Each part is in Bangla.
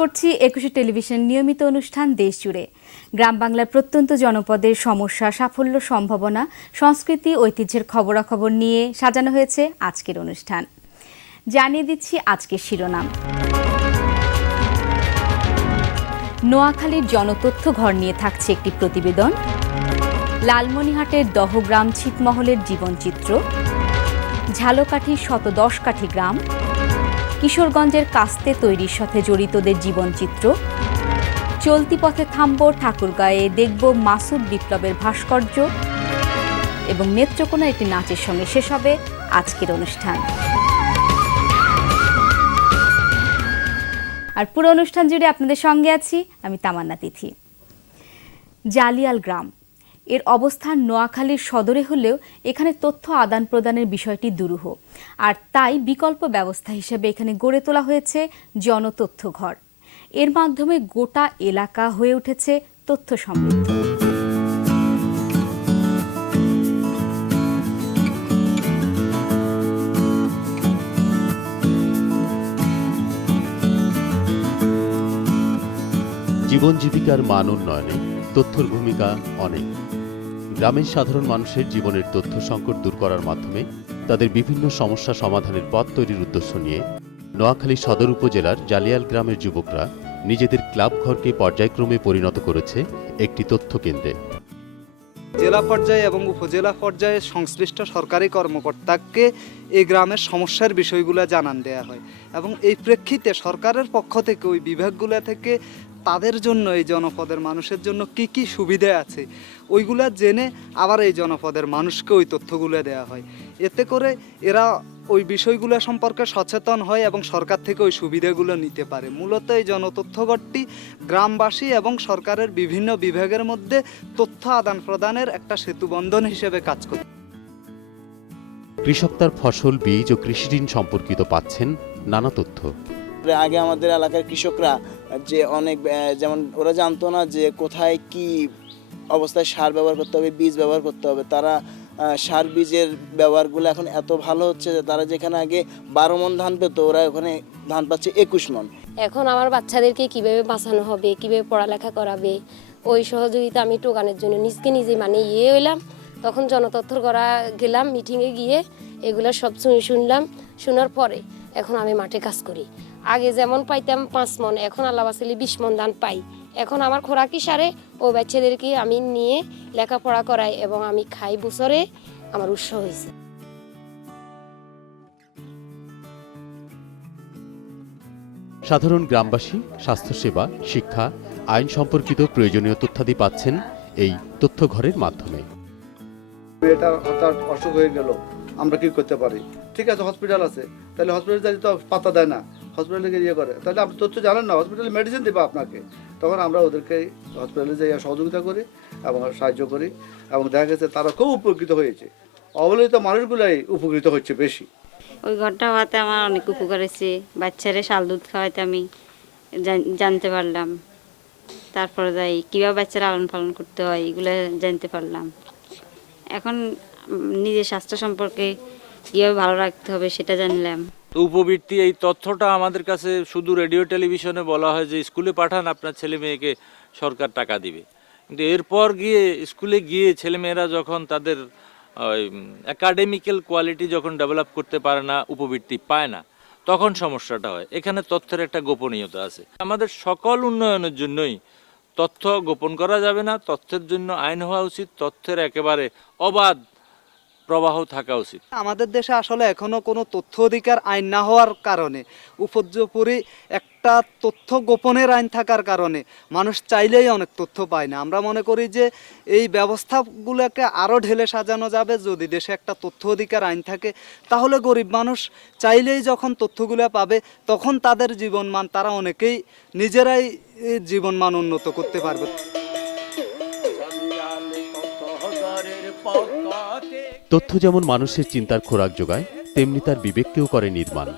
করছি একুশে টেলিভিশন নিয়মিত অনুষ্ঠান দেশ জুড়ে। গ্রাম বাংলার প্রত্যন্ত জনপদের সমস্যা, সাফল্য সম্ভাবনা, সংস্কৃতি, ঐতিহ্যের খবরাখবর নিয়ে সাজানো হয়েছে আজকের অনুষ্ঠান। জানিয়ে দিচ্ছি আজকের শিরোনাম। নোয়াখালীর জনতথ্য ঘর নিয়ে থাকছে একটি প্রতিবেদন। লালমনিহাটের দহগ্রাম ছিটমহলের জীবনচিত্র। ঝালকাঠি শত দশ কাঠি গ্রাম। কিশোরগঞ্জের কাস্তে তৈরির সাথে জড়িতদের জীবনচিত্র। চলতি পথে থামব ঠাকুরগাঁয়ে, দেখব মাসুদ বিপ্লবের ভাস্কর্য এবং নেত্রকোনা একটি নাচের সঙ্গে শেষ হবে আজকের অনুষ্ঠান। আর পুরো অনুষ্ঠান জুড়ে আপনাদের সঙ্গে আছি, আমি তামান্না তিথি। জালিয়াল গ্রাম। এর অবস্থান নোয়াখালীর সদরে হলেও এখানে তথ্য আদান প্রদানের বিষয়টি দুরূহ। আর তাই বিকল্প ব্যবস্থা হিসেবে এখানে গড়ে তোলা হয়েছে জনতথ্য ঘর। এর মাধ্যমে গোটা এলাকা হয়ে উঠেছে তথ্য সমৃদ্ধ। জীবন জীবিকার মান উন্নয়নে তথ্যর ভূমিকা অনেক। গ্রামের সাধারণ মানুষের জীবনের তথ্য সংকট দূর করার মাধ্যমে তাদের বিভিন্ন সমস্যা সমাধানের পথ তৈরির উদ্দেশ্য নিয়ে নোয়াখালী সদর উপজেলার জালিয়াল গ্রামের যুবকরা নিজেদের ক্লাব ঘরকে পর্যায়ক্রমে পরিণত করেছে একটি তথ্য কেন্দ্রে। জেলা পর্যায়ে এবং উপজেলা পর্যায়ে সংশ্লিষ্ট সরকারি কর্মকর্তাকে এই গ্রামের সমস্যার বিষয়গুলো জানান দেওয়া হয় এবং এই প্রেক্ষিতে সরকারের পক্ষ থেকে ওই বিভাগগুলো থেকে তাদের জন্য এই জনপদের মানুষের জন্য কি কি সুবিধা আছে, ওইগুলা জেনে আবার এই জনপদের মানুষকে ওই তথ্যগুলো দেওয়া হয়। এতে করে এরা ওই বিষয়গুলো সম্পর্কে সচেতন হয় এবং সরকার থেকে ওই সুবিধাগুলো নিতে পারে। মূলত এই জনতথ্যগরটি গ্রামবাসী এবং সরকারের বিভিন্ন বিভাগের মধ্যে তথ্য আদান প্রদানের একটা সেতুবন্ধন হিসেবে কাজ করে। কৃষক তার ফসল, বীজ ও কৃষিঋণ সম্পর্কিত পাচ্ছেন নানা তথ্য। আগে আমাদের এলাকার কৃষকরা যে অনেক যেমন ওরা জানতো না যে কোথায় কি অবস্থায় সার ব্যবহার করতে হবে, বীজ ব্যবহার করতে হবে। তারা সার বীজের ব্যবহারগুলো এখন এত ভালো হচ্ছে যে তারা যেখানে আগে বারো মন ধান পেত, ওরা ওখানে ধান পাচ্ছে একুশ মন। এখন আমার বাচ্চাদেরকে কীভাবে বাঁচানো হবে, কীভাবে পড়ালেখা করাবে, ওই সহযোগিতা আমি টোকানের জন্য নিজকে নিজে মানে ইয়ে হইলাম। তখন জনতথ্য করা গেলাম মিটিংয়ে গিয়ে এগুলো সব শুনে শুনলাম, শোনার পরে এখন আমি মাঠে কাজ করি। আগে যেমন পাইতাম পাঁচ মন এখন আল্লাহ বাসালি বিশ মন ধান পাই। এখন আমার খোরাকি সারে? ও বাচ্চাদেরকে আমি নিয়ে লেখাপড়া করাই এবং আমি খাই বছরে আমার উৎস হয়েছে সাধারণ গ্রামবাসী স্বাস্থ্যসেবা শিক্ষা আইন সম্পর্কিত প্রয়োজনীয় তথ্যাদি পাচ্ছেন এই তথ্যঘরের মাধ্যমে। এটা হঠাৎ অসুখ হয়ে গেল আমরা কি করতে পারি? ঠিক আছে হসপিটাল আছে তাহলে হসপিটাল যাই তো পাতা দেয় না। হসপিটালে গিয়ে ইয়ে করে। তাহলে আপনি তথ্য জানেন না হসপিটালে মেডিসিন দেবে আপনাকে। তখন আমরা ওদেরকে হসপিটালে যাই সহযোগিতা করি এবং সাহায্য করি এবং দেখা গেছে তারা খুব উপকৃত হয়েছে। অবহেলিত মানুষগুলাই উপকৃত হচ্ছে বেশি। ওই ঘরটা হওয়াতে আমার অনেক উপকার হয়েছে। বাচ্চারে শাল দুধ খাওয়াইতে আমি জানতে পারলাম। তারপরে যাই, কীভাবে বাচ্চারা লালন পালন করতে হয়, এগুলো জানতে পারলাম। এখন নিজের স্বাস্থ্য সম্পর্কে কীভাবে ভালো রাখতে হবে সেটা জানলাম। তো উপবৃত্তি, এই তথ্যটা আমাদের কাছে শুধু রেডিও টেলিভিশনে বলা হয় যে স্কুলে পাঠান, আপনার ছেলে মেয়েকে সরকার টাকা দিবে। কিন্তু এরপর গিয়ে স্কুলে গিয়ে ছেলেমেয়েরা যখন তাদের একাডেমিক্যাল কোয়ালিটি যখন ডেভেলপ করতে পারে না, উপবৃত্তি পায় না, তখন সমস্যাটা হয়। এখানে তথ্যের একটা গোপনীয়তা আছে। আমাদের সকল উন্নয়নের জন্যই তথ্য গোপন করা যাবে না। তথ্যের জন্য আইন হওয়া উচিত। তথ্যের একেবারে অবাধ প্রবাহ থাকা উচিত। আমাদের দেশে আসলে এখনও কোনো তথ্য অধিকার আইন না হওয়ার কারণে উপর্যুপরি একটা তথ্য গোপনের আইন থাকার কারণে মানুষ চাইলেই অনেক তথ্য পায় না। আমরা মনে করি যে এই ব্যবস্থাগুলোকে আরও ঢেলে সাজানো যাবে, যদি দেশে একটা তথ্য অধিকার আইন থাকে, তাহলে গরিব মানুষ চাইলেই যখন তথ্যগুলো পাবে, তখন তাদের জীবনমান তারা অনেকেই নিজেরাই জীবনমান উন্নত করতে পারবে। তথ্য যেমন মানুষের চিন্তার খোরাক যোগায়, তেমনি তার বিবেককেও করে নির্মাণ।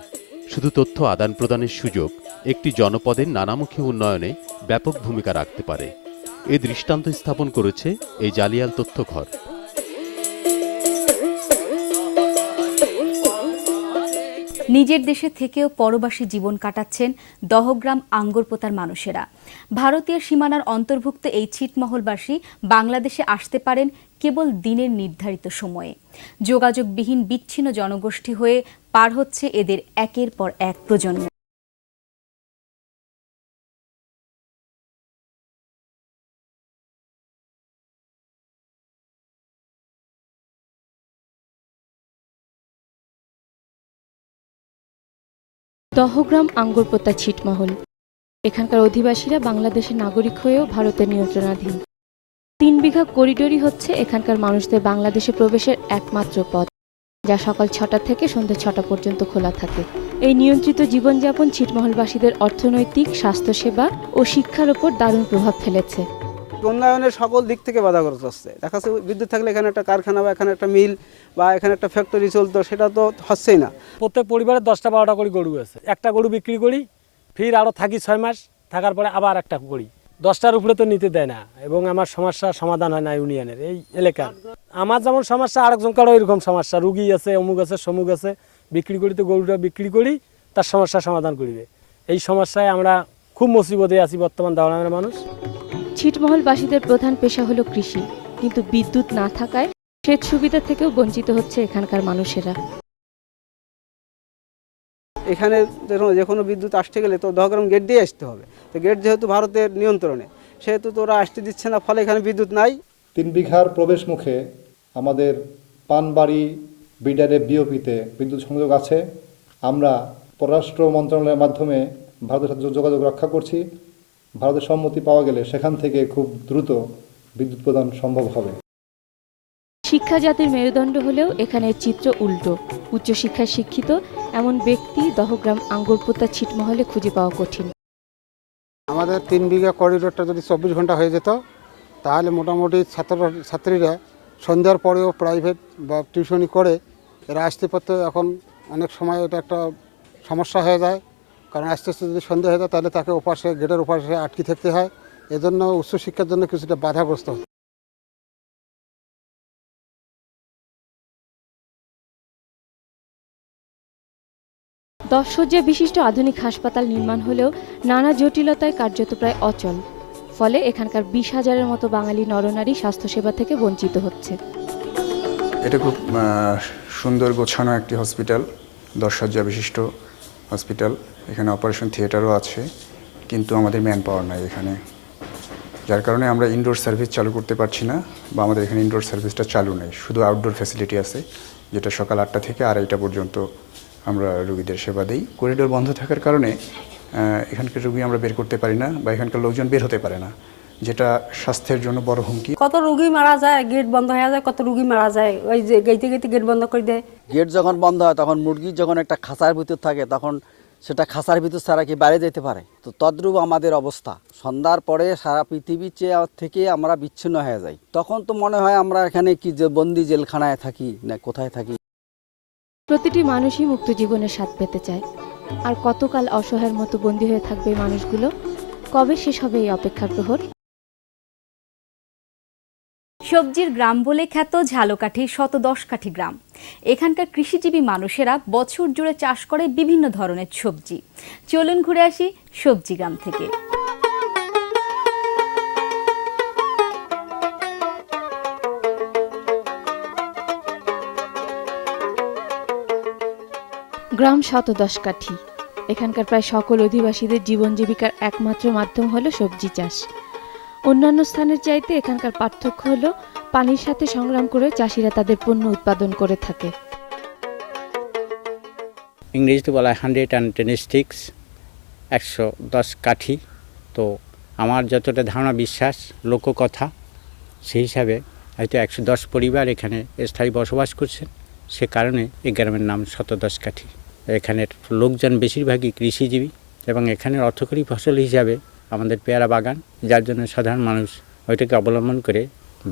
শুধু তথ্য আদান প্রদানের সুযোগ, একটি জনপদের নানামুখী উন্নয়নে ব্যাপক ভূমিকা রাখতে পারে। এ দৃষ্টান্ত স্থাপন করেছে এই জালিয়াল তথ্য ঘর নিজের দেশে থেকেও পরবাসী জীবন কাটাচ্ছেন দহগ্রাম আঙ্গরপোতার মানুষেরা। ভারতীয় সীমানার অন্তর্ভুক্ত এই ছিটমহলবাসী বাংলাদেশে আসতে পারেন কেবল দিনের নির্ধারিত সময়ে। যোগাযোগবিহীন বিচ্ছিন্ন জনগোষ্ঠী হয়ে পার হচ্ছে এদের একের পর এক প্রজন্ম। দহগ্রাম আঙ্গুরপোতা ছিটমহল। এখানকার অধিবাসীরা বাংলাদেশের নাগরিক হয়েও ভারতের নিয়ন্ত্রণাধীন। তিন বিঘা করিডোরই হচ্ছে এখানকার মানুষদের বাংলাদেশে প্রবেশের একমাত্র পথ যা সকাল ছটা থেকে সন্ধ্যা ছটা পর্যন্ত খোলা থাকে। এই নিয়ন্ত্রিত জীবনযাপন ছিটমহলবাসীদের অর্থনৈতিক স্বাস্থ্যসেবা ও শিক্ষার ওপর দারুণ প্রভাব ফেলেছে। উন্নয়নের সকল দিক থেকে বাধাগ্রস্ত হচ্ছে। দেখা যাচ্ছে বিদ্যুৎ থাকলে এখানে একটা কারখানা বা এখানে একটা মিল বা এখানে একটা ফ্যাক্টরি চলতো সেটা তো হচ্ছেই না। প্রত্যেক পরিবারে দশটা বারোটা করে গরু আছে। একটা গরু বিক্রি করি ফির আরও থাকি ছয় মাস থাকার পরে আবার একটা করি। দশটার উপরে তো নিতে দেয় না এবং আমার সমস্যার সমাধান হয় না ইউনিয়নের এই এলাকার। আমার যেমন সমস্যা আরেকজন কারও এরকম সমস্যা রুগী আছে অমুক আছে সমুক আছে বিক্রি করি তো গরুটা বিক্রি করি তার সমস্যার সমাধান করিবে। এই সমস্যায় আমরা খুব মুসিবতে আছি বর্তমান দাওয়ানের মানুষ। ছিটমহলবাসীদের প্রধান পেশা হলো কৃষি কিন্তু বিদ্যুৎ না থাকায় সেচ সুবিধা থেকেও বঞ্চিত হচ্ছে এখানকার মানুষেরা। এখানে দেখুন যে কোনো বিদ্যুৎ আসতে গেলে তো দহগ্রাম গেট দিয়ে আসতে হবে। তো গেট যেহেতু ভারতের নিয়ন্ত্রণে সেহেতু তো ওরা আসতে দিচ্ছে না ফলে এখানে বিদ্যুৎ নাই। তিন বিঘার প্রবেশ মুখে আমাদের পানবাড়ি বিডারে বিওপিতে বিদ্যুৎ সংযোগ আছে। আমরা পররাষ্ট্র মন্ত্রণালয়ের মাধ্যমে ভারতের সাথে যোগাযোগ রক্ষা করছি। ভারতের সম্মতি পাওয়া গেলে সেখান থেকে খুব দ্রুত বিদ্যুৎ প্রদান সম্ভব হবে। শিক্ষা জাতির মেরুদণ্ড হলেও এখানে চিত্র উল্টো। উচ্চশিক্ষায় শিক্ষিত এমন ব্যক্তি দহগ্রাম আঙ্গুরপোতা ছিটমহলে খুঁজে পাওয়া কঠিন। আমাদের তিন বিঘা করিডোরটা যদি চব্বিশ ঘণ্টা হয়ে যেত, তাহলে মোটামুটি ছাত্র, ছাত্রীরা সন্ধ্যার পরেও প্রাইভেট বা টিউশনি করে এরা আসতে পারতে। এখন অনেক সময় এটা একটা সমস্যা হয়ে যায়। কারণ আস্তে আস্তে যদি সন্ধ্যা হয়ে যায়, তাহলে তাকে ওপাশে গেটের ওপাশে আটকে থাকতে হয়। এজন্য উচ্চশিক্ষার জন্য কিছুটা বাধাগ্রস্ত দশ শয্যা বিশিষ্ট আধুনিক হাসপাতাল নির্মাণ হলেও নানা জটিলতায় কার্যত প্রায় অচল। ফলে এখানকার বিশ হাজারের মতো বাঙালি নরনারী স্বাস্থ্যসেবা থেকে বঞ্চিত হচ্ছে। এটা খুব সুন্দর গোছানো একটি হসপিটাল দশ শয্যা বিশিষ্ট হসপিটাল। এখানে অপারেশন থিয়েটারও আছে, কিন্তু আমাদের ম্যান পাওয়ার নাই এখানে। যার কারণে আমরা ইনডোর সার্ভিস চালু করতে পারছি না, বা আমাদের এখানে ইনডোর সার্ভিসটা চালু নেই। শুধু আউটডোর ফ্যাসিলিটি আছে, যেটা সকাল আটটা থেকে আড়াইটা পর্যন্ত আমরা রুগীদের সেবা দিই। করিডোর বন্ধ থাকার কারণে এখানকার রুগী আমরা বের করতে পারি না বা এখানকার লোকজন বের হতে পারে না যেটা স্বাস্থ্যের জন্য বড় হুমকি। কত রুগী মারা যায় গেট বন্ধ হয়ে যায় কত রুগী মারা যায় ওই যে গেইতে গেইতে গেট বন্ধ করে দেয়। গেট যখন বন্ধ হয় তখন মুরগি যখন একটা খাঁচার ভিতর থাকে তখন সেটা খাঁচার ভিতর ছাড়া কি বাইরে যেতে পারে? তো তদ্রূপ আমাদের অবস্থা। সন্ধ্যার পরে সারা পৃথিবীর চেয়ে থেকে আমরা বিচ্ছিন্ন হয়ে যাই। তখন তো মনে হয় আমরা এখানে কি যে বন্দি জেলখানায় থাকি না কোথায় থাকি? প্রতিটি মানুষই মুক্ত জীবনের স্বাদ পেতে চায়। আর কতকাল অসহায়ের মতো বন্দী হয়ে থাকবে মানুষগুলো? কবে শেষ হবে এই অপেক্ষার প্রহর? সবজির গ্রাম বলে খ্যাত ঝালকাঠি শত দশ কাঠি গ্রাম। এখানকার কৃষিজীবী মানুষেরা বছর জুড়ে চাষ করে বিভিন্ন ধরনের সবজি। চলুন ঘুরে আসি সবজি গ্রাম থেকে। গ্রাম শতদশ কাঠি। এখানকার প্রায় সকল অধিবাসীদের জীবন জীবিকার একমাত্র মাধ্যম হলো সবজি চাষ। অন্যান্য স্থানের চাইতে এখানকার পার্থক্য হলো পানির সাথে সংগ্রাম করে চাষিরা তাদের পণ্য উৎপাদন করে থাকে। ইংরেজিতে বলা হয় হান্ড্রেড অ্যান্ড টেন স্টিক্স, একশো দশ কাঠি। তো আমার যতটা ধারণা, বিশ্বাস, লোককথা, সেই হিসাবে হয়তো একশো দশ পরিবার এখানে স্থায়ী বসবাস করছেন। সে কারণে এই গ্রামের নাম শতদশ কাঠি। এখানের লোকজন বেশিরভাগই কৃষিজীবী এবং এখানের অর্থকরী ফসল হিসাবে আমাদের পেয়ারা বাগান, যার জন্য সাধারণ মানুষ ওইটাকে অবলম্বন করে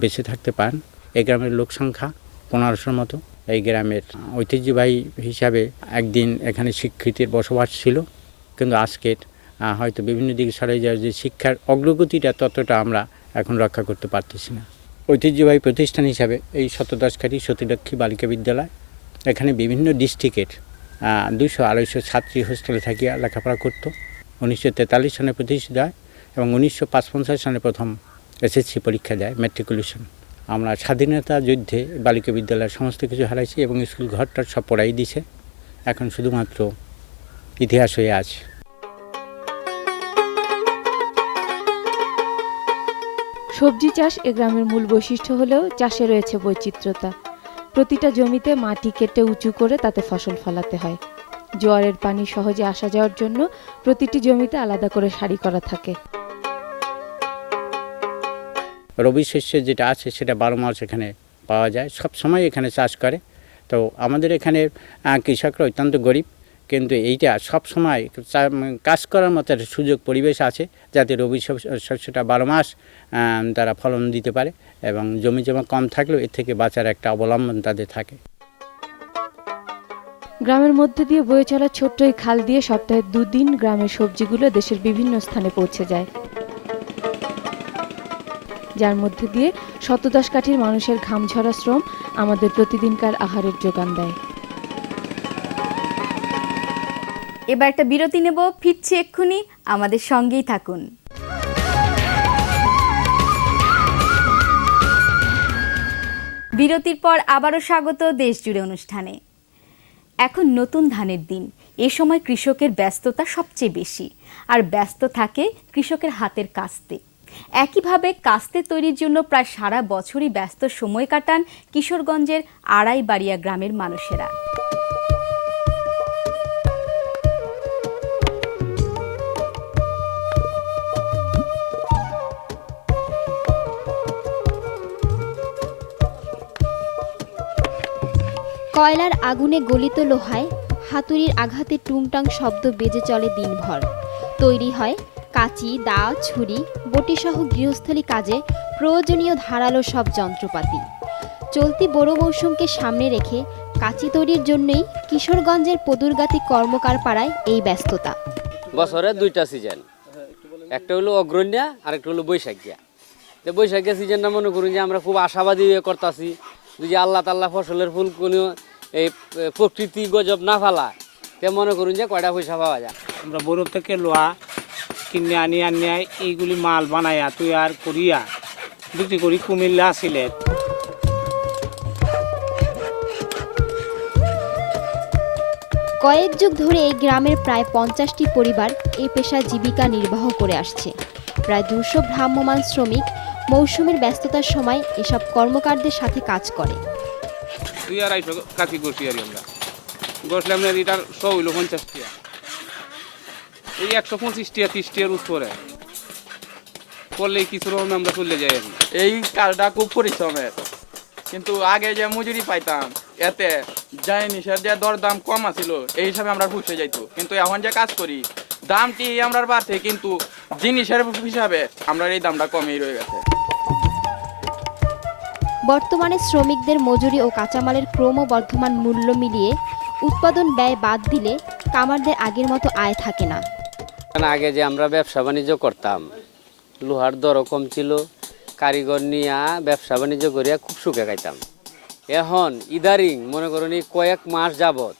বেঁচে থাকতে পান। এই গ্রামের লোক সংখ্যা পনেরোশোর মতো। এই গ্রামের ঐতিহ্যবাহী হিসাবে একদিন এখানে শিক্ষিতের বসবাস ছিল। কিন্তু আজকের হয়তো বিভিন্ন দিকে সরে যাওয়ার যে শিক্ষার অগ্রগতিটা ততটা আমরা এখন রক্ষা করতে পারতেছি না। ঐতিহ্যবাহী প্রতিষ্ঠান হিসাবে এই শতদশকারী সতীলক্ষ্মী বালিকা বিদ্যালয়, এখানে বিভিন্ন ডিস্ট্রিক্টের দুশো আড়াইশো ছাত্রী হোস্টেলে থাকিয়া লেখাপড়া করত। উনিশশো তেতাল্লিশ সনে প্রতিষ্ঠিত হয় এবং উনিশশো পঞ্চাশ সনে প্রথম এসএসসি পরীক্ষা দেয় ম্যাট্রিকুলেশন আমরা স্বাধীনতা যুদ্ধে বালিকা বিদ্যালয়ের সমস্ত কিছু হারাইছি এবং স্কুল ঘরটার সব পড়াই দিছে। এখন শুধুমাত্র ইতিহাস হয়ে আছে। সবজি চাষ এ গ্রামের মূল বৈশিষ্ট্য হলেও চাষে রয়েছে বৈচিত্র্যতা। প্রতিটা জমিতে মাটি কেটে উঁচু করে তাতে ফসল ফলাতে হয়। জোয়ারের পানি সহজে আসা যাওয়ার জন্য প্রতিটি জমিতে আলাদা করে সারি করা থাকে। রবি শস্য যেটা আছে সেটা বারো মাস এখানে পাওয়া যায়। সব সময় এখানে চাষ করে। তো আমাদের এখানে কৃষকরা অত্যন্ত গরিব। কিন্তু এইটা সব সময় কাজ করার মতো সুযোগ পরিবেশ আছে, যাতে রবি শস্যটা বারো মাস তারা ফলন দিতে পারে এবং জমি জমা কম থাকলেও এর থেকে বাঁচার একটা অবলম্বন তাদের থাকে। গ্রামের মধ্যে দিয়ে বয়ে চলা ছোট্ট এই খাল দিয়ে সপ্তাহে দুদিন গ্রামের সবজিগুলো দেশের বিভিন্ন স্থানে পৌঁছে যায়। যার মধ্যে দিয়ে শতদশ কাঠির মানুষের ঘামঝরা শ্রম আমাদের প্রতিদিনকার আহারের যোগান দেয়। এবার একটা বিরতি নেব ফিরছি এক্ষুনি। আমাদের সঙ্গেই থাকুন। বিরতির পর আবারও স্বাগত দেশ জুড়ে অনুষ্ঠানে। এখন নতুন ধানের দিন। এ সময় কৃষকের ব্যস্ততা সবচেয়ে বেশি। আর ব্যস্ত থাকে কৃষকের হাতের কাস্তে। একইভাবে কাস্তে তৈরির জন্য প্রায় সারা বছরই ব্যস্ত সময় কাটান কিশোরগঞ্জের আড়াইবাড়িয়া গ্রামের মানুষেরা। কয়লার আগুনে গলিত লোহায় হাতুড়ির আঘাতে টুংটাং শব্দ বেজে চলে দিনভর। তৈরি হয় কাঁচি, দা, ছুরি, বটিসহ গৃহস্থলী কাজে প্রয়োজনীয় ধারালো সব যন্ত্রপাতি। চলতি বড় মৌসুমকে সামনে রেখে কাঁচি তৈরির জন্যই কিশোরগঞ্জের পদুরগাতি কর্মকার পাড়ায় এই ব্যস্ততা। বছরে দুইটা সিজন। একটা হলো অগ্রণ্যা আর একটা হলো বৈশাখিয়া। তো বৈশাখিয়া সিজনটা মনে করুন যে আমরা খুব আশাবাদী করতেছি। যদি আল্লাহ তাল্লাহ ফসলের ফুল কোনো এই প্রকৃতি গজব না ফেলা তে মনে করুন যে কয়টা পয়সা পাওয়া যায়। আমরা বরফ থেকে লোহা কিনে আনি আনি এইগুলি মাল বানাইয়া তুই আর করিয়া বিক্রি করি কুমিল্লা সিলেট কয়েক যুগ ধরে এই গ্রামের প্রায় পঞ্চাশটি পরিবার এই পেশায় জীবিকা নির্বাহ করে আসছে। প্রায় দুশো ভ্রাম্যমাণ শ্রমিক মৌসুমের ব্যস্ততার সময় এসব কর্মকারদের সাথে কাজ করে। দুই আড়াইশো আর আমরা। গড়লে আপনার এটার শো হইল পঞ্চাশ টিয়া। এই একশো পঁচিশ টিয়া ত্রিশ টিয়ার উপরে। করলে কিছু রকম আমরা চলে যাই এই কাজটা খুব পরিশ্রমের কিন্তু আগে যে মজুরি পাইতাম এতে যাই নিশের যে দর দাম কম আছিল এই হিসাবে আমরা পুষে যাইতো। কিন্তু এখন যে কাজ করি দামটি আমরা বাড়ছে কিন্তু জিনিসের হিসাবে আমরা এই দামটা কমেই রয়ে গেছে। বর্তমানে শ্রমিকদের মজুরি ও কাঁচামালের ক্রমবর্ধমান মূল্য মিলিয়ে উৎপাদন ব্যয় বাদ দিলে কামারদের আগের মতো আয় থাকে না। কারণ আগে যে আমরা ব্যবসা বাণিজ্য করতাম, লোহার দরও কম ছিল, কারিগর নিয়ে ব্যবসা বাণিজ্য করিয়া খুব সুখে খাইতাম। এখন ইদারিং মনে করুন কয়েক মাস যাবত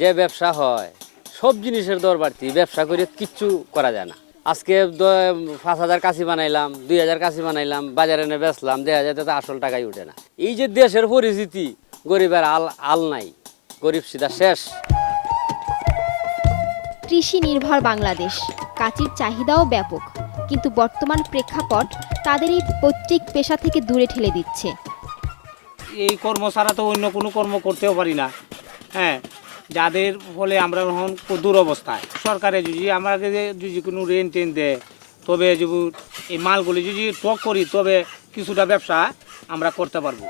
যে ব্যবসা হয়, সব জিনিসের দর বাড়তি, ব্যবসা করে কিচ্ছু করা যায় না। আজকে পাঁচ হাজার কাশি বানাইলাম দুই হাজার কাশি বানাইলাম বাজারে এনে বেচলাম দেখা যায় তাতে আসল টাকাই উঠে না। এই যে দেশের পরিস্থিতি গরিবের আল আল নাই গরিব সিধা শেষ। কৃষি নির্ভর বাংলাদেশ কাঁচির চাহিদাও ব্যাপক কিন্তু বর্তমান প্রেক্ষাপট তাদের এই পৈতৃক পেশা থেকে দূরে ঠেলে দিচ্ছে। এই কর্ম ছাড়া তো অন্য কোনো কর্ম করতেও পারি না। হ্যাঁ যাদের ফলে আমরা এখন খুব দুরবস্থায়। সরকারে যদি আমাকে যদি কোনো রেন টেন দেয়, তবে যদি এই মালগুলি যদি টক করি, তবে কিছুটা ব্যবসা আমরা করতে পারব।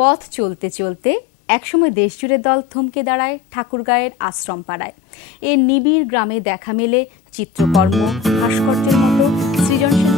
পথ চলতে চলতে একসময় দেশজুড়ে দল থমকে দাঁড়ায় ঠাকুরগাঁয়ের আশ্রম পাড়ায় এ নিবিড় গ্রামে দেখা মেলে চিত্রকর্ম ভাস্কর্যের মতো সৃজনশীল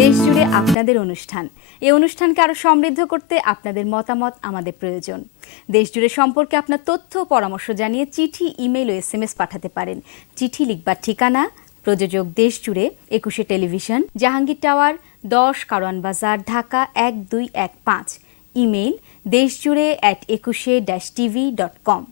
দেশজুড়ে আপনাদের অনুষ্ঠান। এই অনুষ্ঠানকে আরও সমৃদ্ধ করতে আপনাদের মতামত আমাদের প্রয়োজন। দেশজুড়ে সম্পর্কে আপনার তথ্য পরামর্শ জানিয়ে চিঠি, ইমেল ও এস এম এস পাঠাতে পারেন। চিঠি লিখবার ঠিকানা, প্রযোজক দেশজুড়ে, একুশে টেলিভিশন, জাহাঙ্গীর টাওয়ার, দশ কারওয়ান বাজার, ঢাকা এক দুই এক পাঁচ। Email Deshjure at Ekushey dash TV dot com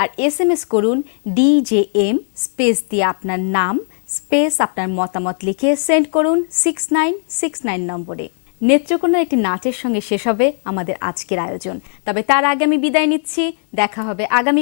R S M S করুন ডিজেএম স্পেস দিয়ে আপনার নাম স্পেস আপনার মতামত লিখে সেন্ড করুন সিক্স নাইন সিক্স নাইন নম্বরে। নেত্রকোনার একটি নাচের সঙ্গে শেষ হবে আমাদের আজকের আয়োজন। তবে তার আগে আমি বিদায় নিচ্ছি। দেখা হবে আগামী